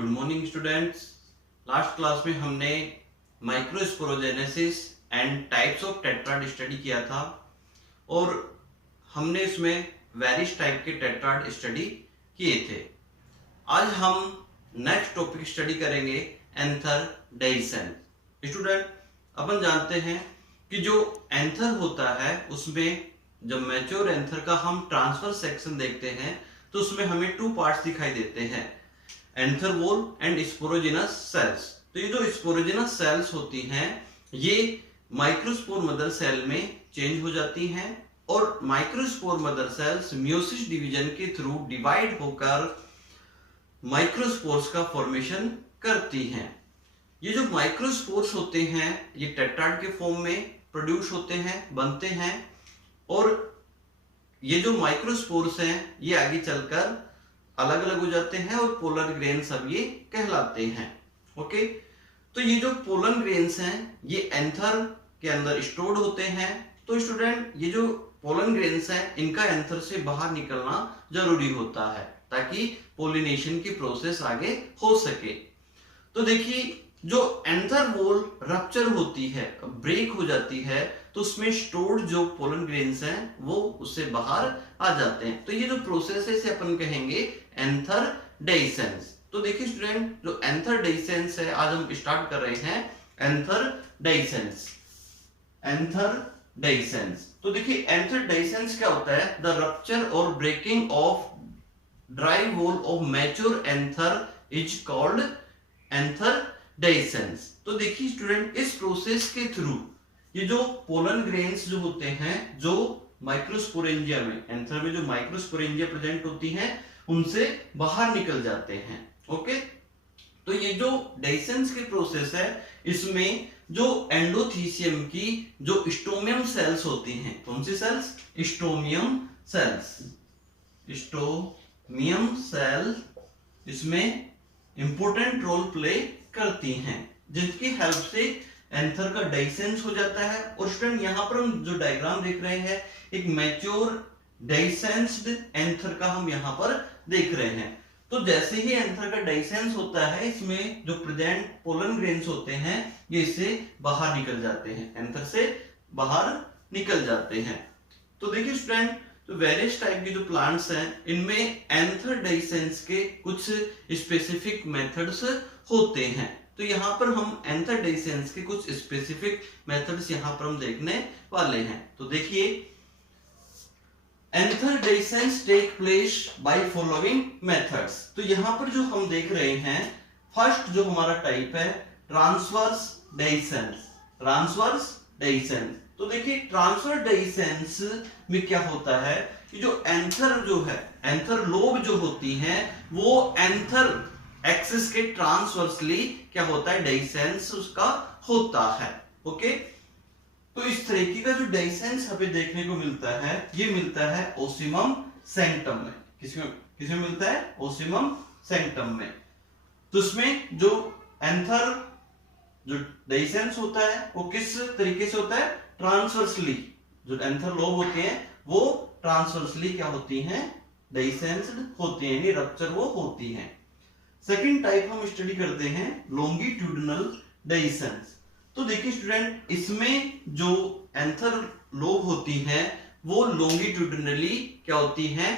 Good morning students. Last class में हमने microsporogenesis and types of tetrad study किया था और हमने इसमें वेरियस टाइप के टेट्राड स्टडी किए थे। आज हम नेक्स्ट टॉपिक स्टडी करेंगे एंथर डेhiscence। स्टूडेंट, अपन जानते हैं कि जो एंथर होता है उसमें जब मैच्योर एंथर का हम ट्रांसफर सेक्शन देखते हैं तो उसमें हमें टू पार्ट्स दिखाई देते हैं, anther wall and sporogenous sales. तो ये जो स्पोरोजिनस सेल्स होती हैं ये माइक्रोस्पोर मदर सेल में चेंज हो जाती हैं और microspore mother cells meiosis division के थ्रू डिवाइड होकर माइक्रोस्पोर्स का फॉर्मेशन करती हैं। ये जो माइक्रोस्पोर्स होते हैं ये टेट्राड के फॉर्म में प्रोड्यूस होते हैं, बनते हैं और ये जो माइक्रोस्पोर्स हैं ये आगे चलकर अलग अलग हो जाते हैं और पोलन ग्रेन सब ये कहलाते हैं। ओके, तो ये जो पोलन ग्रेन्स हैं ये एंथर के अंदर स्टोर्ड होते हैं। तो स्टूडेंट, ये जो पोलन ग्रेन्स हैं इनका एंथर से बाहर निकलना जरूरी होता है ताकि पोलिनेशन की प्रोसेस आगे हो सके। तो देखिए, जो एंथर वॉल रप्चर होती है, ब्रेक हो जाती है, तो उसमें स्टोर्ड जो पोलन ग्रेन्स हैं वो उससे बाहर आ जाते हैं। तो ये जो प्रोसेस है इसे अपन कहेंगे एंथर डेhiscence। तो देखिए स्टूडेंट, जो एंथर डेhiscence है आज हम स्टार्ट कर रहे हैं एंथर डेhiscence। एंथर डेhiscence, तो देखिए एंथर डेhiscence क्या होता है? द रप्चर और breaking of dry wall of mature anther is called anther dehiscence. तो देखिए स्टूडेंट, इस प्रोसेस के थ्रू ये जो पोलन ग्रेन्स जो होते हैं जो माइक्रोस्पोरेंजिया में, एंथर में जो माइक्रोस्पोरेंजिया प्रेजेंट होती हैं उनसे बाहर निकल जाते हैं। ओके, तो ये जो डेhiscence की प्रोसेस है इसमें जो एंडोथीसियम की जो स्टोमियम सेल्स होती हैं, कौन सी cells? Stomium cells. Stomium cell इसमें इंपॉर्टेंट रोल प्ले करती हैं जिनकी हेल्प से एंथर का डेhiscence हो जाता है। और स्टूडेंट, यहाँ पर हम जो डायग्राम देख रहे हैं एक मैच्योर डेhiscenced एंथर का हम यहाँ पर देख रहे हैं। तो जैसे ही एंथर का डेhiscence होता है इसमें जो प्रेजेंट पोलन ग्रेन्स होते हैं ये इससे बाहर निकल जाते हैं, एंथर से बाहर निकल जाते हैं। तो देखिए स्टूडेंट, तो वेरियस टाइप के जो प्लांट्स हैं इनमें एंथर डेhiscence के कुछ स्पेसिफिक मेथड्स होते हैं। तो यहाँ पर हम एंथर डेhiscence के कुछ स्पेसिफिक मेथड्स यहाँ पर हम देखने वाले हैं। तो देखिए, anther dehiscence take place by following methods. तो यहाँ पर जो हम देख रहे हैं फर्स्ट जो हमारा टाइप है ट्रांसवर्स डेhiscence। ट्रांसवर्स डेhiscence, तो देखिए ट्रांसवर्स डेhiscence में क्या होता है कि जो एंथर जो है, एंथर लोब जो होती हैं वो एंथर एक्सिस के ट्रांसवर्सली क्या होता है? डेhiscence उसका होता है। ओके, तो इस तरीके का जो डेhiscence हमें देखने को मिलता है ये मिलता है ओसिमम सैंक्टम में। किसमें मिलता है? ओसिमम सैंक्टम में। तो इसमें जो एंथर जो डेhiscence होता है वो किस तरीके से होता है? ट्रांसवर्सली। जो एंथर लोब होते हैं वो ट्रांसवर्सली क्या होती हैं? डेhiscenced होती हैं, यानी रप्चर वो होती हैं। सेकंड टाइप हम स्टडी करते हैं लॉन्गिट्यूडिनल डेhiscence। तो देखिए स्टूडेंट, इसमें जो एंथर लोब होती हैं वो लॉन्गिट्यूडिनली क्या होती हैं?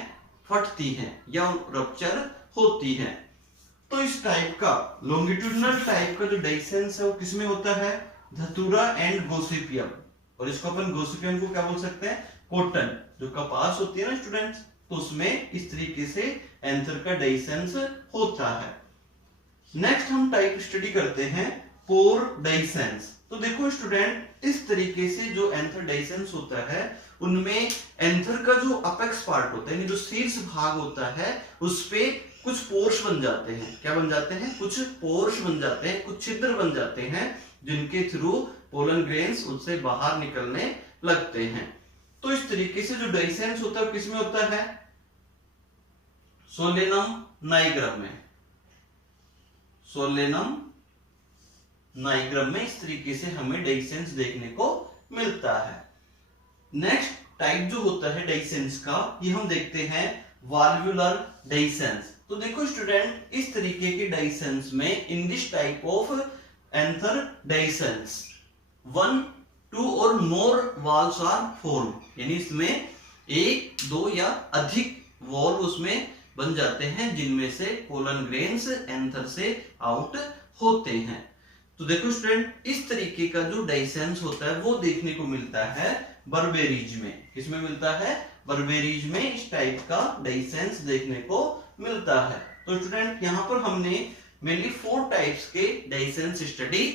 फटती हैं या रप्चर होती हैं। तो इस टाइप का लॉन्गिट्यूडिनल टाइप का जो डेhiscence है वो किसमें होता है? धतूरा एंड गोसिपियम। और इसको अपन गोसिपियम को क्या बोल सकते हैं? कॉटन, जो कपास होती है ना स्टूडेंट्स, तो उसमें इस तरीके से एंथर का डेhiscence होता है। नेक्स्ट हम टाइप स्टडी करते हैं पोर डेhiscence। तो देखो स्टूडेंट, इस तरीके से जो एंथर डेhiscence होता है उनमें एंथर का जो अपेक्स पार्ट होता है, जो शीर्ष भाग होता है उस पे कुछ पोर्स बन जाते हैं। क्या बन जाते हैं? कुछ पोर्स बन जाते हैं, कुछ छिद्र बन जाते हैं जिनके थ्रू पोलन ग्रेन्स उनसे बाहर निकलने लगते हैं। तो इस तरीके से जो डेhiscence होता है किसमें होता है? सोलेनम नाइग्रम में। सोलेनम नाइग्रम में इस तरीके से हमें डेhiscence देखने को मिलता है। नेक्स्ट टाइप जो होता है डेhiscence का ये हम देखते हैं वाल्वुलर डेhiscence। तो देखो स्टूडेंट, इस तरीके के डाइसेंस में in this type of anther dehiscence 1, 2 और मोर वॉल्स आर फॉर्म, यानी इसमें 1, 2 या अधिक वॉल उसमें बन जाते हैं जिनमें से पोलन ग्रेन्स एंथर से आउट होते हैं। तो देखो स्टूडेंट, इस तरीके का जो डाइसेंस होता है वो देखने को मिलता है बर्बेरीज में। किसमें मिलता है? बर्बेरीज में इस टाइप का डाइसेंस देखने को मिलता है। तो स्टूडेंट, यहाँ पर हमने मेनली 4 टाइप्स के डाइसेंस स्टडी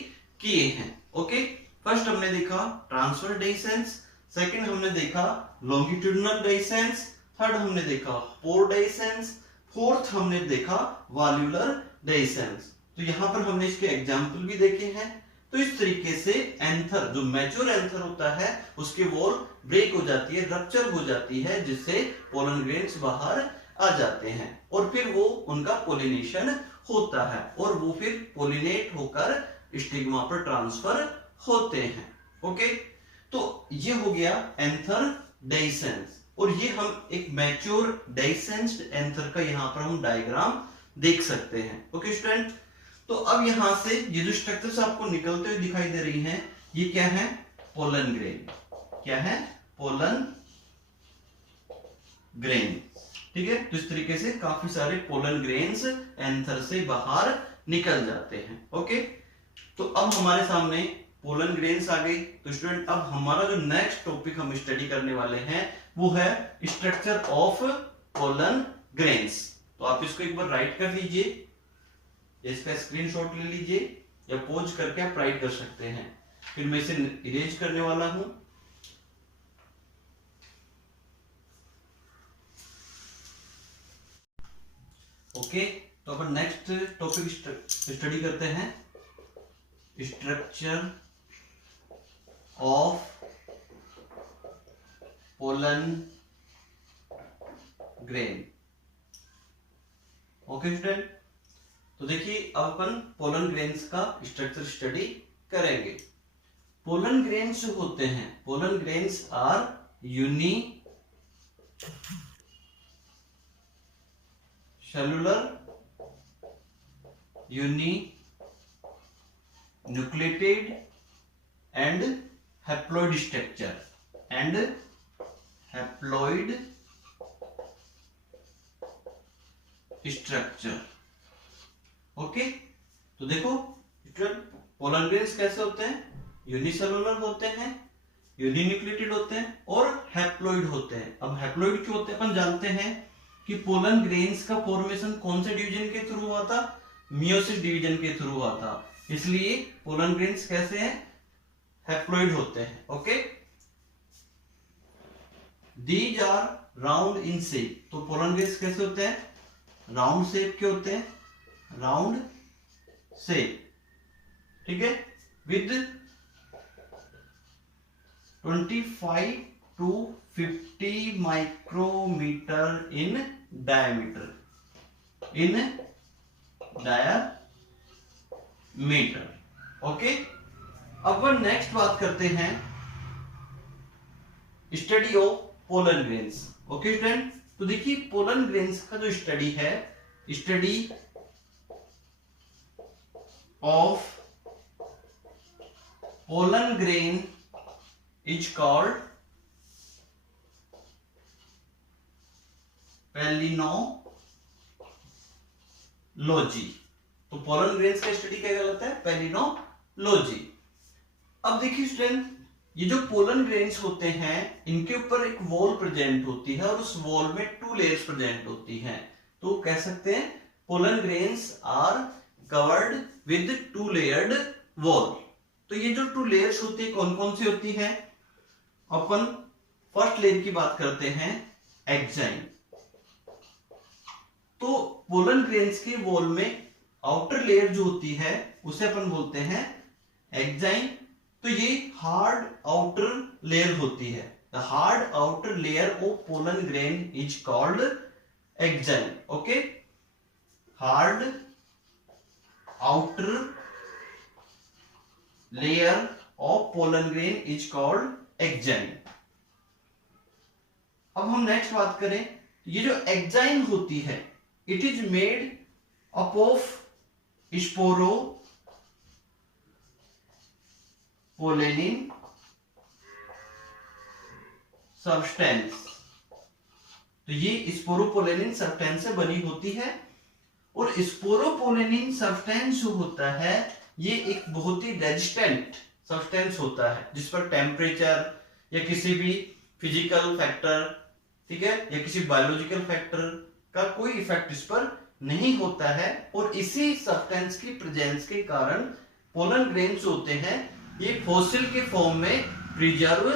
किए हैं। ओके, फर्स्ट हमने देखा ट्रांसफर डाइसेंस, सेकंड हमने देखा लॉन्गिट्यूडिनल डाइसेंस, थर्ड हमने देखा पोर डाइसेंस, फोर्थ हमने देखा वॉल्यूलर डाइसेंस। तो यहाँ पर हमने इसके एग्जाम्पल भी देखे हैं। तो इस तरीके से एंथर, जो मैच्योर एंथर होता है, उसके वॉल ब्रेक हो जाती है, रप्चर हो जाती है, जिससे पोलन ग्रेन्स बाहर आ जाते हैं और फिर वो उनका पोलिनेशन होता है और वो फिर पोलिनेट होकर स्टिग्मा पर ट्रांसफर होते हैं। ओके, तो ये हो गया एंथर डाइसेंस, और ये हम एक मैच्योर डाइसेंस्ड एंथर का यहाँ पर हम डायग्राम देख सकते हैं। ओके स्टूडेंट, तो अब यहां से ये जो स्ट्रक्चर्स आपको निकलते हुए दिखाई दे रही हैं, ये क्या है? Pollen grain. क्या है? Pollen grain. ठीक है, तो इस तरीके से काफी सारे पोलन ग्रेन्स एंथर से बाहर निकल जाते हैं। ओके, तो अब हमारे सामने पोलन ग्रेन्स आ गई। तो स्टूडेंट, अब हमारा जो नेक्स्ट टॉपिक हम स्टडी करने वाले हैं वो है स्ट्रक्चर ऑफ पोलन ग्रेन्स। तो आप इसको एक बार राइट कर लीजिए, इसका स्क्रीनशॉट ले लीजिए या पॉज करके आप राइट कर सकते हैं। फिर मैं इसे इरेज करने वाला हूं। ओके, तो अपन नेक्स्ट टॉपिक स्टडी करते हैं, structure of pollen grain. Okay student, तो देखिए अब अपन पोलन ग्रेन्स का स्ट्रक्चर स्टडी करेंगे। पोलन ग्रेन्स जो होते हैं, pollen grains are unicellular, uninucleated and haploid structure and haploid structure. Okay, तो देखो पोलन ग्रेन्स कैसे होते हैं? यूनिसेलुलर होते हैं, यूनिन्यूक्लिएटेड होते हैं और हैप्लॉइड होते हैं। अब हैप्लॉइड क्यों होते हैं? अपन जानते हैं कि पोलन ग्रेन्स का फॉर्मेशन कौन से डिवीजन के थ्रू हुआ था? मियोसिस डिवीजन के थ्रू हुआ था, इसलिए पोलन ग्रेन्स कैसे हैं? हैप्लॉइड होते हैं। Okay, these are round in shape. तो पोलन ग्रेन्स कैसे होते हैं? राउंड शेप के होते हैं, राउंड शेप। ठीक है, with 25 to 50 micrometer in diameter, okay. अब हम नेक्स्ट बात करते हैं study of pollen grains. Okay student, तो देखिए पोलन ग्रेन्स का जो स्टडी है, study of pollen grain is called palynology. तो पोलन ग्रेन्स का स्टडी क्या कहलाता है? पैलिनोलॉजी। अब देखिए स्टूडेंट, ये जो पोलन ग्रेन्स होते हैं, इनके ऊपर एक वॉल प्रेजेंट होती है और उस वॉल में 2 लेयर्स प्रेजेंट होती हैं। तो कह सकते हैं pollen grains are covered with 2 layered wall. तो ये जो 2 लेयर्स होती है कौन कौन सी होती हैं? अपन फर्स्ट लेयर की बात करते हैं, एक्साइन। तो पोलन ग्रेन्स के वॉल में आउटर लेयर जो होती है उसे अपन बोलते हैं एक्साइन। तो ये हार्ड आउटर लेयर होती है। The hard outer layer of pollen grain is called exine. Okay, hard outer layer of pollen grain is called exine. अब हम नेक्स्ट बात करें, ये जो एक्साइन होती है it is made up of sporopollenin substance. तो ये स्पोरोपोलेनिन सब्सटेंस से बनी होती है, और स्पोरोपोलेनिन सब्सटेंस जो होता है ये एक बहुत ही रेजिस्टेंट सब्सटेंस होता है, जिस पर टेम्परेचर या किसी भी फिजिकल फैक्टर, ठीक है, या किसी बायोलॉजिकल फैक्टर का कोई इफेक्ट इस पर नहीं होता है। और इसी सब्सटेंस की प्रेजेंस के कारण पोलन ग्रेन्स होते हैं ये फॉसिल के फॉर्म में प्रिजर्व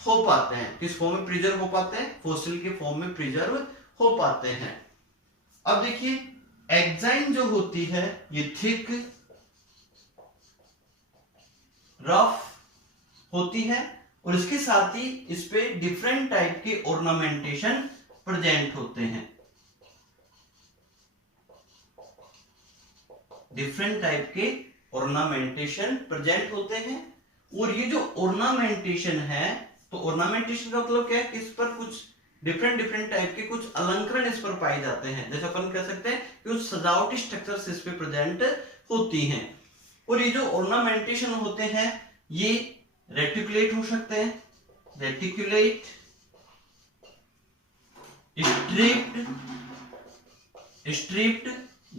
हो पाते हैं। किस फॉर्म में प्रिजर्व हो पाते हैं? फॉसिल के फॉर्म में प्रिजर्व हो पाते हैं। अब देखिए एग्जाइम जो होती है ये थिक, रफ होती है, और इसके साथ ही इस पे डिफरेंट टाइप के ऑर्नामेंटेशन प्रेजेंट होते हैं। डिफरेंट टाइप के ऑर्नामेंटेशन प्रेजेंट होते हैं। और ये जो ऑर्नामेंटेशन है, तो ऑर्नामेंटेशन का मतलब क्या है कि इस पर कुछ डिफरेंट टाइप के कुछ अलंकरण इस पर पाए जाते हैं। जैसे अपन कह सकते हैं कि कुछ सजावटी स्ट्रक्चर्स इस पे प्रेजेंट होती हैं। और ये जो ऑर्नामेंटेशन होते हैं ये रेटिकुलेट हो सकते हैं, रेटिकुलेट, स्ट्रिप्ड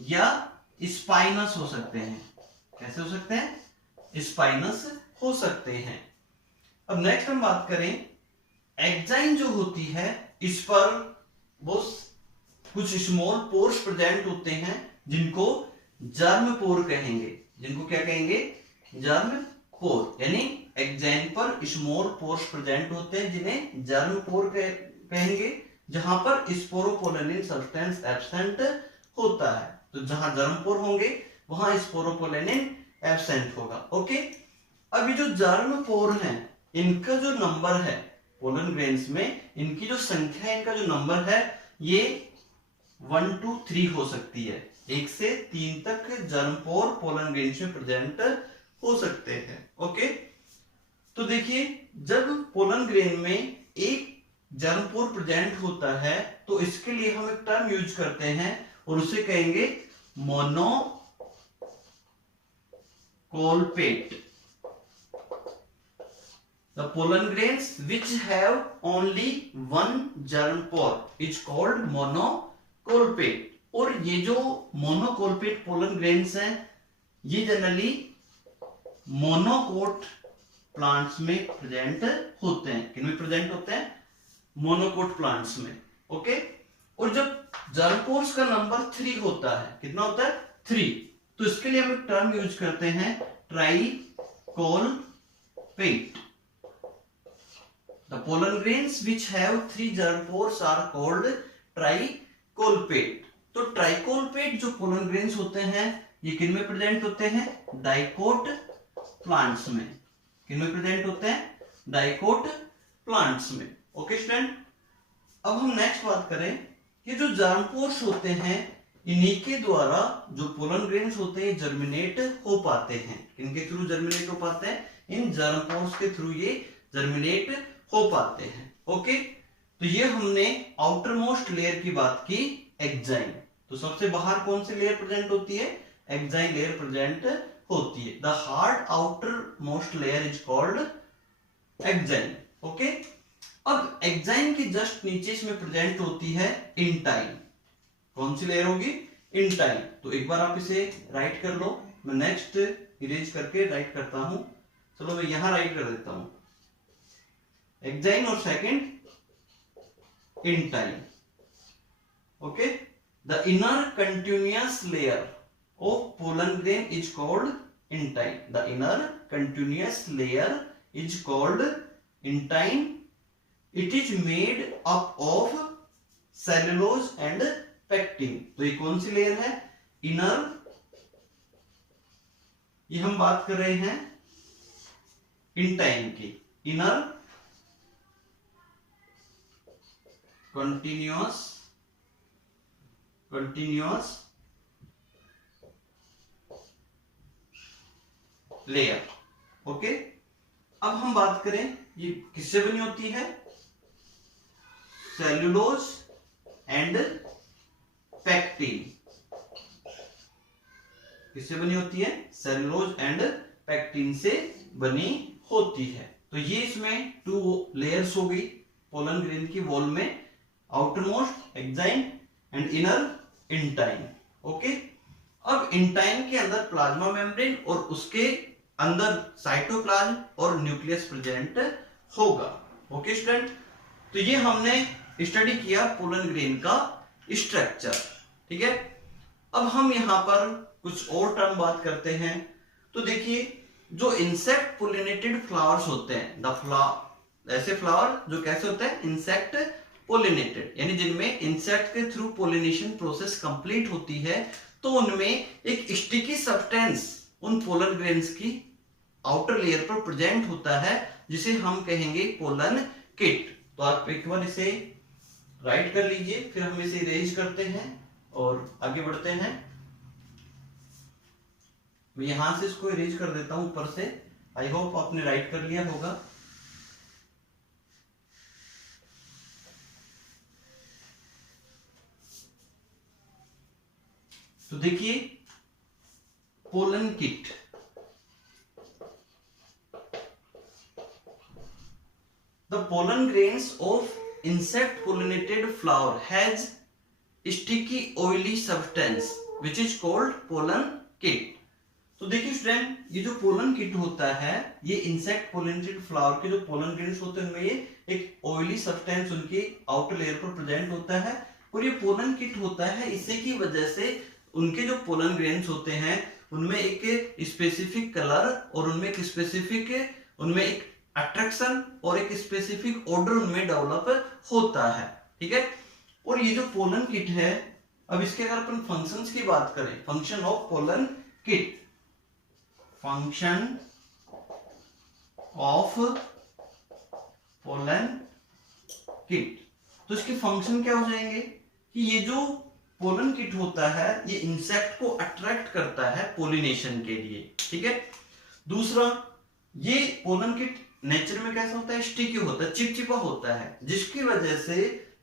या स्पाइनस हो सकते हैं। कैसे हो सकते हैं? स्पाइनस हो सकते हैं। अब नेक्स्ट हम बात करें, एक्साइन जो होती है इस पर बहुत कुछ स्मॉल पोर्स प्रेजेंट होते हैं जिनको जर्म पोर कहेंगे। जिनको क्या कहेंगे? जर्म पोर। यानी एक्साइन पर स्मॉल पोर्स प्रेजेंट होते हैं जिन्हें जर्म पोर कहेंगे, जहां पर स्पोरोपोलेनिन सब्सटेंस एब्सेंट होता है। तो जहां जर्म पोर होंगे वहां स्पोरोपोलेनिन एब्सेंट होगा। ओके, अब ये जो जर्म पोर हैं इनका जो नंबर है पोलन ग्रेन्स में, इनकी जो संख्या है, इनका जो नंबर है ये 1 to 3 हो सकती है। 1 से 3 तक जर्म पोर पोलन ग्रेन्स में प्रेजेंट हो सकते हैं। ओके, तो देखिए जब पोलन ग्रेन में एक जर्म पोर प्रेजेंट होता है तो इसके लिए हम एक टर्म यूज करते हैं और उसे कहेंगे मोनोकोलपेट। The pollen grains which have only one germ pore is called monocolpate। और ये जो मोनोकोलपेट पोलन ग्रेन्स हैं ये जनरली मोनोकोट प्लांट्स में प्रेजेंट होते हैं। किनमें प्रेजेंट होते हैं? मोनोकोट प्लांट्स में। ओके, और जब जर्म पोर्स का नंबर 3 होता है, कितना होता है? 3, तो इसके लिए हम एक टर्म यूज करते हैं ट्राइकोलपेट। The pollen grains which have 3 germ pores are called tricolpate। तो ट्राइकोलपेट जो पोलन ग्रेन्स होते हैं ये किन में प्रेजेंट होते हैं? डाइकोट प्लांट्स में। किन में प्रेजेंट होते हैं? डाइकोट प्लांट्स में। ओके स्टूडेंट, अब हम नेक्स्ट बात करें, ये जो जर्म पोर्स होते हैं इन्हीं के द्वारा जो पोलन ग्रेन्स होते हैं जर्मिनेट हो पाते हैं। इनके थ्रू जर्मिनेट हो पाते हैं, इन जर्म पोर्स के थ्रू ये जर्मिनेट हो पाते हैं। ओके, तो ये हमने आउटर मोस्ट लेयर की बात की, एक्साइन। तो सबसे बाहर कौन सी लेयर प्रेजेंट होती है? एक्साइन लेयर प्रेजेंट होती है। The hard outer most layer is called exine. Okay, अब एक्साइन के जस्ट नीचे इसमें प्रेजेंट होती है इंटाइन। कौन सी लेयर होगी? इंटाइन। तो एक बार आप इसे राइट कर लो, मैं नेक्स्ट इरेज करके राइट करता हूं। चलो मैं यहां राइट कर देता हूं, एक्साइन और second intine. Okay, the inner continuous layer of pollen grain is called intine. The inner continuous layer is called intine. It is made up of cellulose and pectin. तो ये कौन सी लेयर है? Inner. ये हम बात कर रहे हैं इंटाइन की। Inner continuous layer. ओके, अब हम बात करें ये किससे बनी होती है? Cellulose and pectin. किससे बनी होती है? सेलुलोज एंड पैक्टिन से बनी होती है। तो ये इसमें 2 लेयर्स हो गई पोलन ग्रेन की वॉल में, outer most exine and inner intine. Okay, अब इंटाइन के अंदर प्लाज्मा मेम्ब्रेन और उसके अंदर साइटोप्लाज्म और न्यूक्लियस प्रेजेंट होगा। ओके स्टूडेंट, तो ये हमने स्टडी किया पोलन ग्रेन का स्ट्रक्चर। ठीक है, अब हम यहां पर कुछ और टर्म बात करते हैं। तो देखिए, जो इंसेक्ट पोलिनेटेड फ्लावर्स होते हैं, ऐसे फ्लावर जो कैसे होते हैं? इंसेक्ट पोलिनेटेड, यानी जिनमें इंसेक्ट के थ्रू पोलिनेशन प्रोसेस कंप्लीट होती है, तो उनमें एक स्टिकी सब्सटेंस उन पोलन ग्रेन्स की आउटर लेयर पर प्रेजेंट होता है, जिसे हम कहेंगे पोलन किट। तो आप एक बार इसे राइट कर लीजिए, फिर हम इसे इरेज करते हैं और आगे बढ़ते हैं। मैं यहां से इसको इरेज कर देता हूं ऊपर से। आई होप आपने राइट कर लिया होगा। तो देखिए, pollen kit, the pollen grains of insect pollinated flower has sticky oily substance which is called pollen kit. तो देखिए स्टूडेंट, ये जो पोलन किट होता है, ये इंसेक्ट पोलिनेटेड फ्लावर के जो पोलन ग्रेन्स होते हैं उनमें ये एक ऑयली सब्सटेंस उनकी आउटर लेयर पर प्रेजेंट होता है। और ये पोलन किट होता है इसी की वजह से उनके जो पोलन ग्रेन्स होते हैं उनमें एक स्पेसिफिक कलर और उनमें एक स्पेसिफिक अट्रैक्शन और एक स्पेसिफिक ऑर्डर उनमें डेवलप होता है। ठीक है, और ये जो पोलन किट है, अब इसके अगर अपन फंक्शंस की बात करें, function of pollen kit, function of pollen kit, तो इसके फंक्शन क्या हो जाएंगे कि ये जो पोलन किट होता है ये इंसेक्ट को अट्रैक्ट करता है पोलिनेशन के लिए। ठीक है, दूसरा, ये पोलन किट नेचर में कैसा होता है? स्टिकी होता है, चिपचिपा होता है, जिसकी वजह से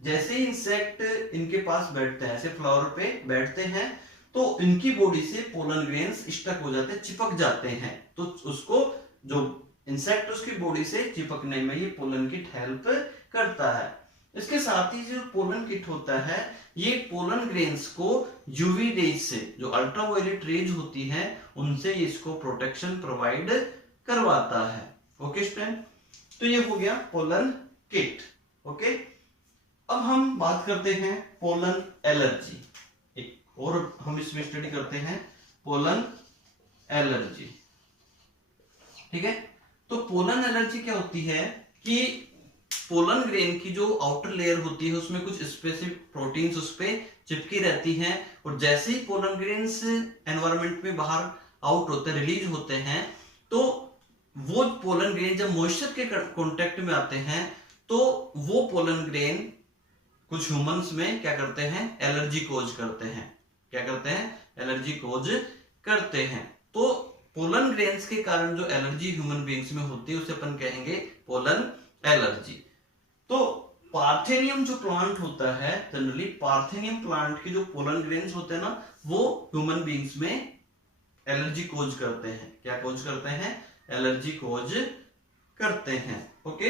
जैसे ही इंसेक्ट इनके पास बैठते हैं, ऐसे फ्लावर पे बैठते हैं, तो इनकी बॉडी से पोलन ग्रेन्स स्टक हो जाते हैं, चिपक जाते हैं। तो उसको जो इंसेक्ट उसकी बॉडी से चिपकने में ये पोलन किट हेल्प करता है। इसके साथ ही जो पोलन किट होता है ये पोलन ग्रेन्स को यूवी रेज से, जो अल्ट्रावायलेट रेज होती है, उनसे इसको प्रोटेक्शन प्रोवाइड करवाता है। ओके स्टूडेंट, तो ये हो गया पोलन किट। ओके, अब हम बात करते हैं पोलन एलर्जी, एक और हम इसमें स्टडी करते हैं पोलन एलर्जी। ठीक है, तो पोलन एलर्जी क्या होती है कि पोलन ग्रेन की जो आउटर लेयर होती है उसमें कुछ स्पेसिफिक प्रोटीन्स उस पे चिपकी रहती हैं, और जैसे ही पोलन ग्रेन्स एनवायरनमेंट में बाहर आउट होते, रिलीज होते हैं, तो वो पोलन ग्रेन जब मॉइस्चर के कांटेक्ट में आते हैं तो वो पोलन ग्रेन कुछ ह्यूमंस में क्या करते हैं? एलर्जी कोज करते हैं। क्या करते हैं? एलर्जी कोज करते हैं। तो पोलन ग्रेन्स के कारण जो एलर्जी ह्यूमन बीइंग्स में होती है उसे अपन कहेंगे पोलन एलर्जी। तो पार्थेनियम जो प्लांट होता है, जनरली पार्थेनियम प्लांट के जो पोलन ग्रेन्स होते हैं ना, वो ह्यूमन बीइंग्स में एलर्जी कोज करते हैं। क्या कोज करते हैं? एलर्जी कोज करते हैं। ओके,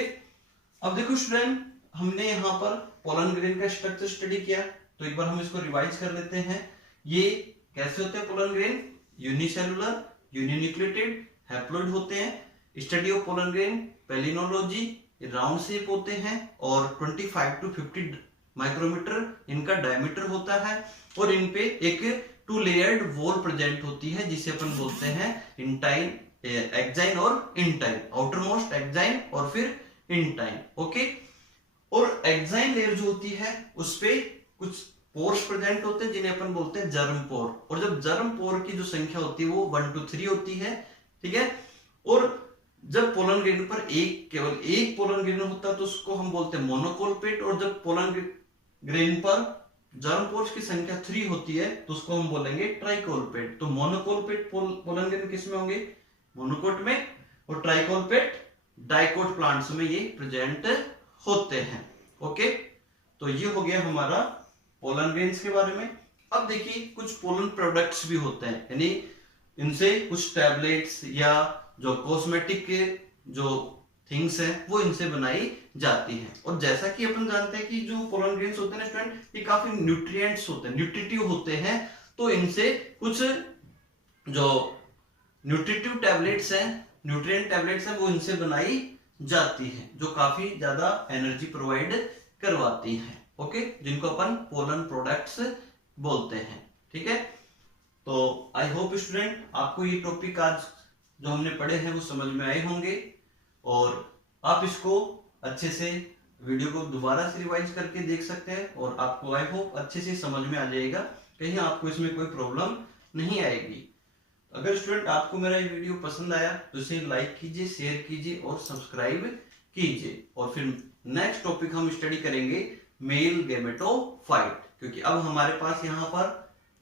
अब देखो स्टूडेंट, हमने यहाँ पर पोलन ग्रेन का स्ट्रक्चर स्टडी किया, तो एक बार हम इसको रिवाइज कर लेते हैं। ये कैसे होते हैं pollen grain? Unicellular, uninucleated, haploid होते हैं। Study of pollen grain, palynology, round shape होते हैं और 25 to 50 माइक्रोमीटर इनका डायमीटर होता है, और इन पे एक 2 लेयर्ड वॉल प्रेजेंट होती है जिसे अपन बोलते हैं इंटाइन, एक्साइन और इंटाइन, आउटर मोस्ट एक्साइन और फिर इंटाइन। ओके, और एक्साइन लेयर जो होती है उस पे कुछ पोर्स प्रेजेंट होते हैं जिन्हें अपन बोलते हैं जर्म पोर, और जब जर्म पोर की जो संख्या होती है वो 1 to 3 होती है। ठीक है, और जब पोलन ग्रेन पर केवल एक पोलन ग्रेन होता है तो उसको हम बोलते हैं मोनोकोलपेट, और जब पोलन ग्रेन पर जर्म पोर्स की संख्या 3 होती है तो उसको हम बोलेंगे ट्राइकोलपेट। तो मोनोकोलपेट पोलन ग्रेन किसमें होंगे? मोनोकोट में, और ट्राइकोलपेट डाइकोट प्लांट्स में ये प्रेजेंट होते हैं। ओके, तो ये हो गया हमारा पोलन ग्रेन्स के बारे में। अब देखिए कुछ पोलन प्रोडक्ट्स भी होते हैं, यानी इनसे कुछ टैबलेट्स या जो कॉस्मेटिक के जो थिंग्स हैं वो इनसे बनाई जाती हैं। और जैसा कि अपन जानते हैं कि जो पोलन ग्रेन्स होते हैं स्टूडेंट, ये काफी न्यूट्रिएंट्स होते हैं, न्यूट्रिटिव होते हैं, तो इनसे कुछ जो न्यूट्रिटिव टैबलेट्स हैं, न्यूट्रिएंट टैबलेट्स हैं, वो इनसे बनाई जाती हैं, जो काफी ज्यादा एनर्जी प्रोवाइड करवाती हैं। ओके, जिनको अपन पोलन प्रोडक्ट्स बोलते हैं। ठीक है, तो आई होप स्टूडेंट आपको ये टॉपिक आज जो हमने पढ़े हैं वो समझ में आए होंगे, और आप इसको अच्छे से वीडियो को दोबारा से रिवाइज करके देख सकते हैं, और आपको आई होप अच्छे से समझ में आ जाएगा, कहीं आपको इसमें कोई प्रॉब्लम नहीं आएगी। अगर स्टूडेंट आपको मेरा ये वीडियो पसंद आया तो इसे लाइक कीजिए, शेयर कीजिए और सब्सक्राइब कीजिए। और फिर नेक्स्ट टॉपिक हम स्टडी करेंगे मेल गैमेटोफाइट, क्योंकि अब हमारे पास यहाँ पर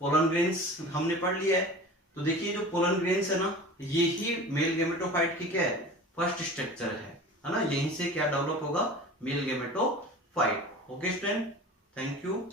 पोलन ग्रेन्स हमने पढ़ लिया है। तो देखिए जो पोलन ग्रेन्स है ना, ये ही मेल गैमेटोफाइट की क्या है, फर्स्ट स्ट्रक्चर है ना, यहीं से क्या डेवलप होगा, male gametophyte. Okay student, thank you.